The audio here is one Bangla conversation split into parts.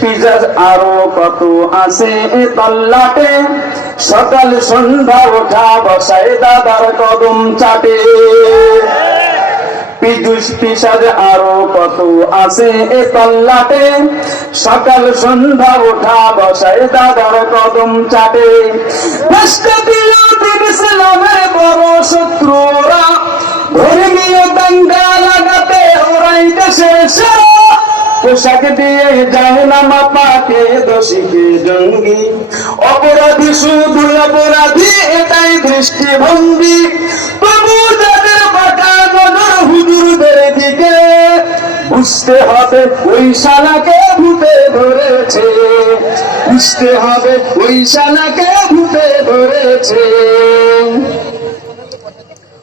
পিজাজ আরও কত আছে তল্লাটে? সকাল সন্ধ্যা ওঠা, বসায় দাদার কদম চাটে। আরও কত আছে এ তল্লাটে? সকাল সন্ধ্যা ওঠা, বসায় দাদার কদম চাটে। বড় শত্রু ওরা ধর্মীয় দাঙ্গা লাগাতে ওরাই দেশের সেরা পোশাক দিয়ে না মাপাকে দোষীকে জঙ্গি? অপরাধী শুধু অপরাধী, এটাই দৃষ্টিভঙ্গি। তবু যাদের বাটা নজর হুজুরদের দিকে, বুঝতে হবে ওই শালাকে ভূতে ধরেছে। বুঝতে হবে ওই শালাকে ভূতে ধরেছে।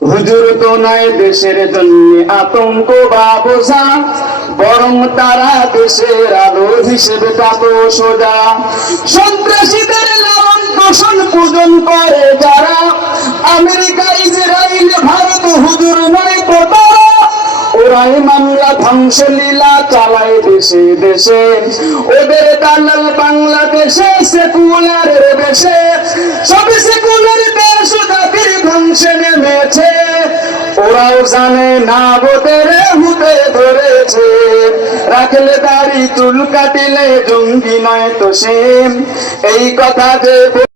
হুজুর তো নয় দেশের জন্য আতঙ্ক বা বোঝা বরং তারা দেশের আলো হিসেবে কত সোজা। সন্ত্রাসীদের লালন পোষণ পূজন করে যারা, আমেরিকা ইসরায়েল ভারত, হুজুর তারা ওরাই মামলা ধ্বংস লীলা চালায় দেশে দেশে। ওদের দালাল বাংলাদেশে সেকুলারের দেশে, সব সেকুলার দেশ জাতির ধ্বংসে নেমেছে ওরাও জানে না বোদের হুতে ধরেছে। রাখলে দাড়ি, চুল কাটিলে জঙ্গি নয় তো সেম। এই কথা যে